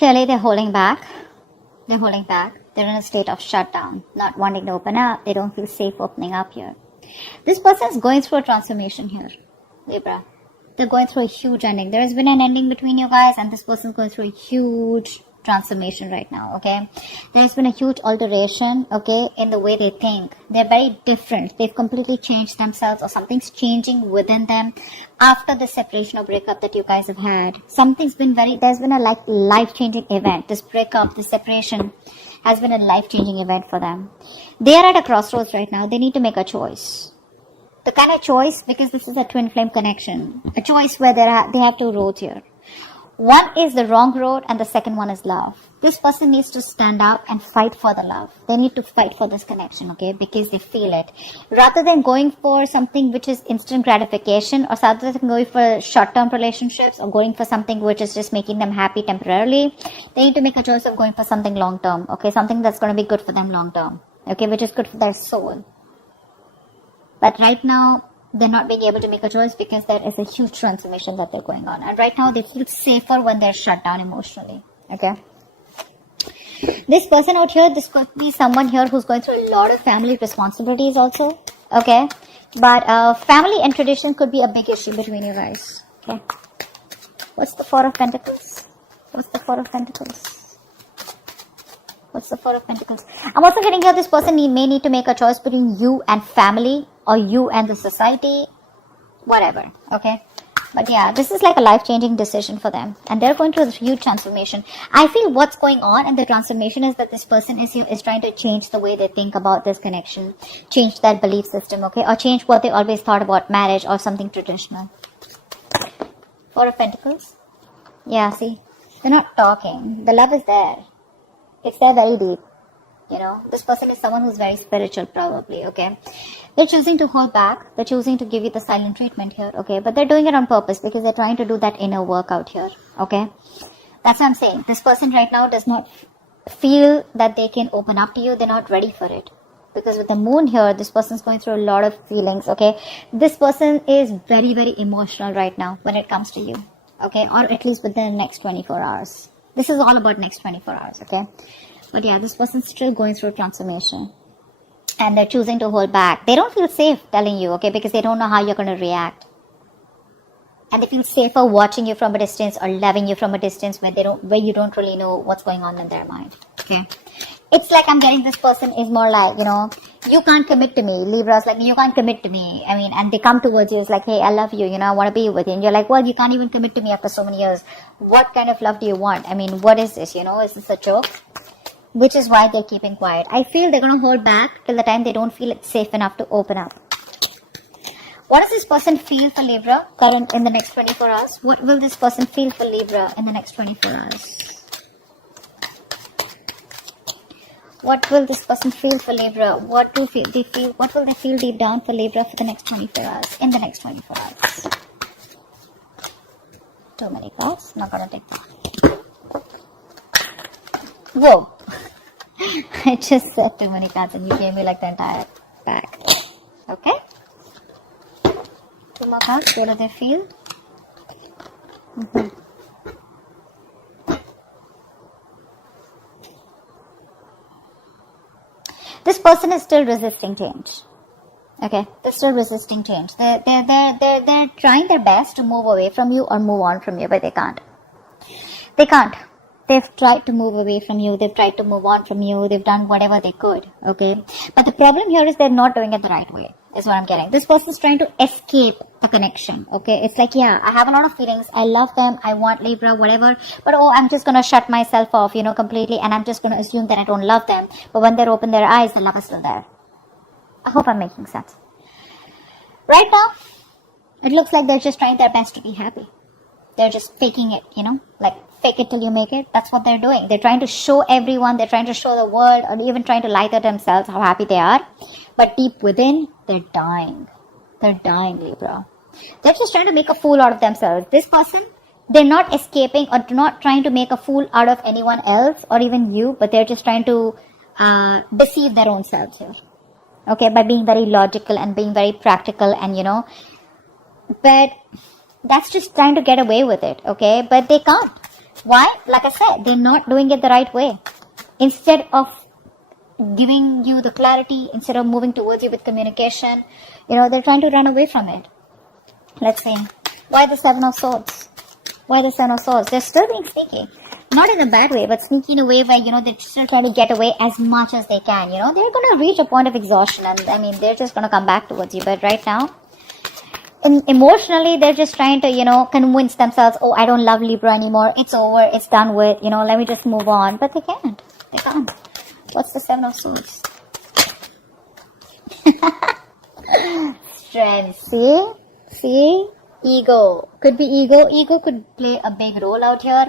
Clearly, they're holding back. They're holding back. They're in a state of shutdown, not wanting to open up. They don't feel safe opening up here. This person is going through a transformation here, Libra. They're going through a huge ending. There has been an ending between you guys, and this person is going through a huge transformation right now, okay? There's been a huge alteration, okay, in the way they think. They're very different. They've completely changed themselves, or something's changing within them after the separation or breakup that you guys have had. There's been a life-changing event. This breakup, this separation has been a life-changing event for them. They are at a crossroads right now. They need to make a choice. The kind of choice, because this is a twin flame connection, a choice where they have two roads here. One is the wrong road and the second one is love. This person needs to stand up and fight for the love. They need to fight for this connection, okay, because they feel it. Rather than going for something which is instant gratification, or rather than going for short-term relationships, or going for something which is just making them happy temporarily, they need to make a choice of going for something long-term, okay, something that's going to be good for them long-term, okay, which is good for their soul. But right now, they're not being able to make a choice because there is a huge transformation that they're going on. And right now, they feel safer when they're shut down emotionally. Okay. This person out here, this could be someone here who's going through a lot of family responsibilities also. Okay. But family and tradition could be a big issue between you guys. Okay. What's the Four of Pentacles? What's the Four of Pentacles? What's the Four of Pentacles? I'm also getting here this person may need to make a choice between you and family, or you and the society, whatever, okay? But yeah, this is like a life-changing decision for them, and they're going through a huge transformation. I feel what's going on in the transformation is that this person is trying to change the way they think about this connection, change their belief system, okay? Or change what they always thought about marriage or something traditional. Four of Pentacles. Yeah, see? They're not talking. The love is there. It's there very deep. You know, this person is someone who's very spiritual, probably, okay? They're choosing to hold back. They're choosing to give you the silent treatment here, okay? But they're doing it on purpose because they're trying to do that inner work out here, okay? That's what I'm saying. This person right now does not feel that they can open up to you. They're not ready for it. Because with the moon here, this person's going through a lot of feelings, okay? This person is very, very emotional right now when it comes to you, okay? Or at least within the next 24 hours. This is all about next 24 hours, okay? But yeah, this person's still going through transformation. And they're choosing to hold back. They don't feel safe telling you, okay? Because they don't know how you're going to react. And they feel safer watching you from a distance or loving you from a distance where you don't really know what's going on in their mind, okay? It's like I'm getting this person is more like, you know, you can't commit to me. Libra's like, you can't commit to me. I mean, and they come towards you. It's like, hey, I love you. You know, I want to be with you. And you're like, well, you can't even commit to me after so many years. What kind of love do you want? I mean, what is this? You know, is this a joke? Which is why they're keeping quiet. I feel they're going to hold back till the time they don't feel it's safe enough to open up. What does this person feel for Libra in the next 24 hours? What will this person feel for Libra in the next 24 hours? What will this person feel for Libra? What will they feel deep down for Libra for the next 24 hours? In the next 24 hours. Too many cards. Not going to take that. Whoa. I just said too many cards and you gave me like the entire pack. Okay. Two more cards. What do they feel? This person is still resisting change. Okay, they're still resisting change. They're trying their best to move away from you or move on from you, but they can't. They can't. They've tried to move away from you. They've tried to move on from you. They've done whatever they could. Okay, but the problem here is they're not doing it the right way. Is what I'm getting. This person's trying to escape the connection. Okay, it's like, yeah, I have a lot of feelings. I love them. I want Libra, whatever. But oh, I'm just gonna shut myself off, you know, completely, and I'm just gonna assume that I don't love them. But when they open their eyes, the love is still there. I hope I'm making sense. Right now, it looks like they're just trying their best to be happy. They're just faking it, you know, like fake it till you make it. That's what they're doing. They're trying to show everyone. They're trying to show the world, or even trying to lie to themselves how happy they are. But deep within, they're dying. They're dying, Libra. They're just trying to make a fool out of themselves. This person, they're not escaping or not trying to make a fool out of anyone else or even you, but they're just trying to deceive their own selves here. Okay, by being very logical and being very practical and, you know, but that's just trying to get away with it, okay? But they can't. Why? Like I said, they're not doing it the right way. Instead of giving you the clarity, instead of moving towards you with communication, they're trying to run away from it. Let's see. Why the Seven of Swords? Why the Seven of Swords? They're still being sneaky. Not in a bad way, but sneaky in a way where, they're still trying to get away as much as they can. They're going to reach a point of exhaustion, and they're just going to come back towards you. But right now, emotionally, they're just trying to, convince themselves, oh, I don't love Libra anymore. It's over. It's done with. Let me just move on. But they can't. They can't. What's the Seven of Swords? Strength. See? Ego. Could be ego. Ego could play a big role out here,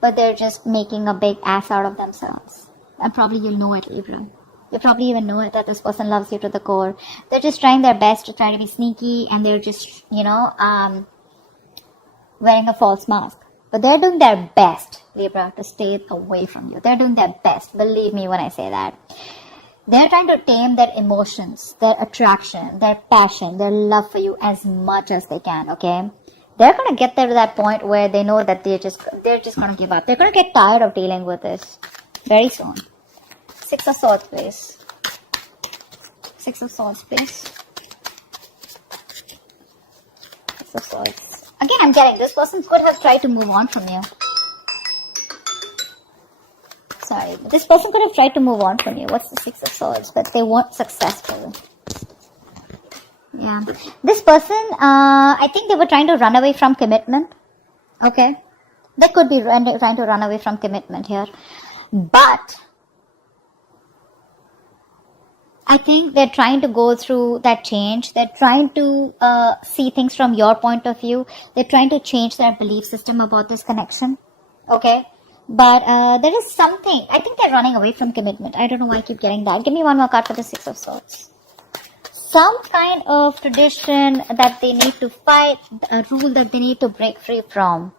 but they're just making a big ass out of themselves. And probably you'll know it, Libra. You probably even know it, that this person loves you to the core. They're just trying their best to try to be sneaky, and they're just, wearing a false mask. But they're doing their best, Libra, to stay away from you. They're doing their best. Believe me when I say that. They're trying to tame their emotions, their attraction, their passion, their love for you as much as they can, okay? They're going to get there to that point where they know that they're just going to give up. They're going to get tired of dealing with this very soon. Six of Swords, please. Six of Swords, please. Six of Swords. Again, I'm getting this person could have tried to move on from you. Sorry, this person could have tried to move on from you. What's the Six of Swords? But they weren't successful. Yeah. This person, I think they were trying to run away from commitment. Okay. They could be trying to run away from commitment here. But I think they're trying to go through that change. They're trying to see things from your point of view. They're trying to change their belief system about this connection. Okay. But there is something. I think they're running away from commitment. I don't know why I keep getting that. Give me one more card for the Six of Swords. Some kind of tradition that they need to fight, a rule that they need to break free from.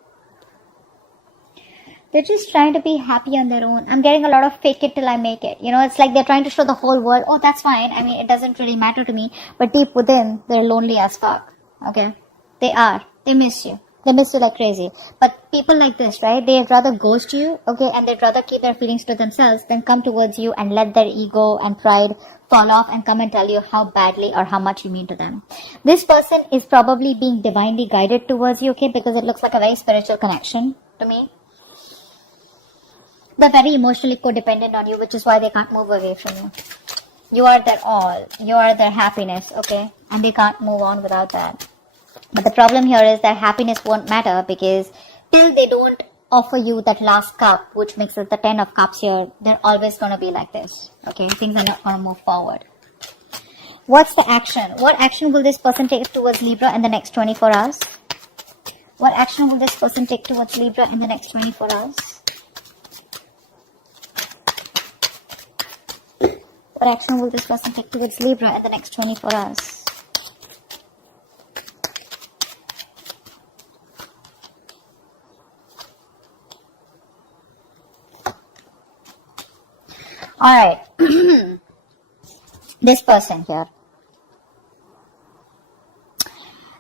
They're just trying to be happy on their own. I'm getting a lot of fake it till I make it. It's like they're trying to show the whole world, oh, that's fine. It doesn't really matter to me. But deep within, they're lonely as fuck. Okay? They are. They miss you. They miss you like crazy. But people like this, right? They'd rather ghost you, okay? And they'd rather keep their feelings to themselves than come towards you and let their ego and pride fall off and come and tell you how badly or how much you mean to them. This person is probably being divinely guided towards you, okay? Because it looks like a very spiritual connection to me. They're very emotionally codependent on you, which is why they can't move away from you. You are their all. You are their happiness, okay? And they can't move on without that. But the problem here is that happiness won't matter, because till they don't offer you that last cup, which makes it the 10 of cups here, they're always going to be like this. Okay, things are not going to move forward. What's the action? What action will this person take towards Libra in the next 24 hours? What action will this person take towards Libra in the next 24 hours? What action will this person take towards Libra in the next 24 hours? Alright, this person here.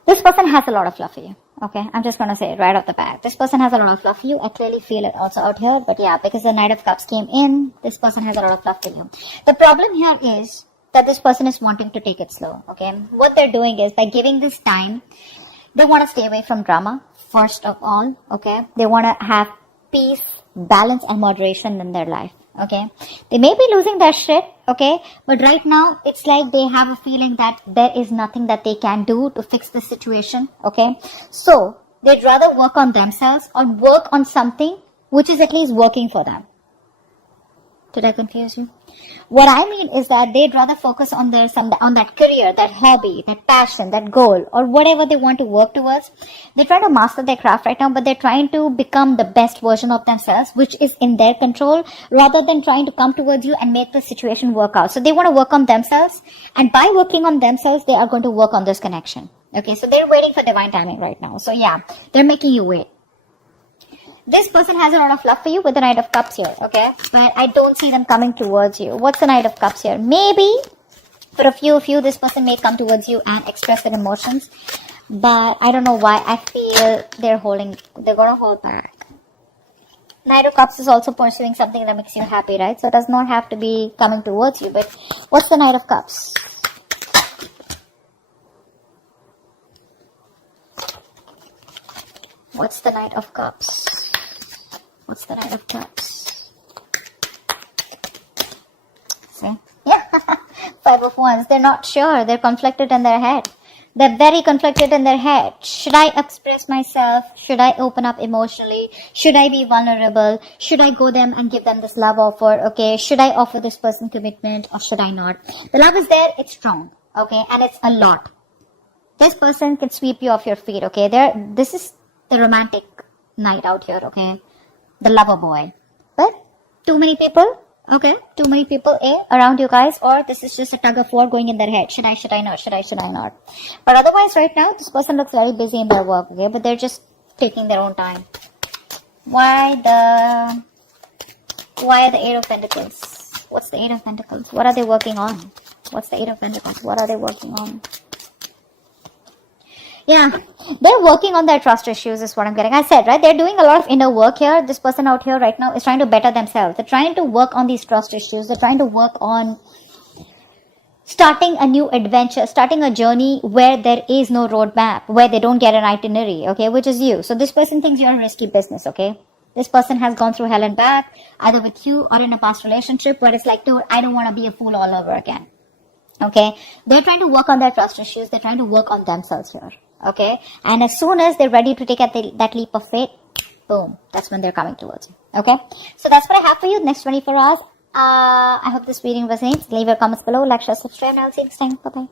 This person has a lot of love for you. Okay, I'm just going to say it right off the bat. This person has a lot of love for you. I clearly feel it also out here. But yeah, because the Knight of Cups came in, this person has a lot of love for you. The problem here is that this person is wanting to take it slow. Okay, what they're doing is, by giving this time, they want to stay away from drama, first of all. Okay, they want to have peace, balance and moderation in their life. Okay, they may be losing their shit, okay, but right now it's like they have a feeling that there is nothing that they can do to fix the situation. Okay, so they'd rather work on themselves or work on something which is at least working for them. Did I confuse you? What I mean is that they'd rather focus on on that career, that hobby, that passion, that goal, or whatever they want to work towards. They're trying to master their craft right now, but they're trying to become the best version of themselves, which is in their control, rather than trying to come towards you and make the situation work out. So they want to work on themselves, and by working on themselves, they are going to work on this connection. Okay, so they're waiting for divine timing right now. So yeah, they're making you wait. This person has a lot of love for you with the Knight of Cups here, okay? But I don't see them coming towards you. What's the Knight of Cups here? Maybe for a few of you, this person may come towards you and express their emotions. But I don't know why. I feel they're going to hold back. Knight of Cups is also pursuing something that makes you happy, right? So it does not have to be coming towards you. But what's the Knight of Cups? What's the Knight of Cups? What's the Knight of Cups? See? Yeah. Five of Wands. They're not sure. They're conflicted in their head. They're very conflicted in their head. Should I express myself? Should I open up emotionally? Should I be vulnerable? Should I go them and give them this love offer? Okay. Should I offer this person commitment or should I not? The love is there. It's strong. Okay. And it's a lot. This person can sweep you off your feet. Okay. This is the romantic night out here. Okay. The lover boy. But too many people. Okay, too many people around you guys, or this is just a tug of war going in their head. Should I not? Should I not? But otherwise, right now, this person looks very busy in their work, okay? But they're just taking their own time. Why the Eight of Pentacles? What's the Eight of Pentacles? What are they working on? What's the Eight of Pentacles? What are they working on? Yeah, they're working on their trust issues is what I'm getting. I said, right? They're doing a lot of inner work here. This person out here right now is trying to better themselves. They're trying to work on these trust issues. They're trying to work on starting a new adventure, starting a journey where there is no roadmap, where they don't get an itinerary, okay, which is you. So this person thinks you're a risky business, okay? This person has gone through hell and back, either with you or in a past relationship where it's like, dude, I don't want to be a fool all over again. Okay? They're trying to work on their trust issues. They're trying to work on themselves here. Okay, and as soon as they're ready to take that leap of faith, boom, that's when they're coming towards you. Okay, so that's what I have for you next 24 hours. I hope this reading resonates. Leave your comments below, like, share, subscribe, and I'll see you next time. Bye bye.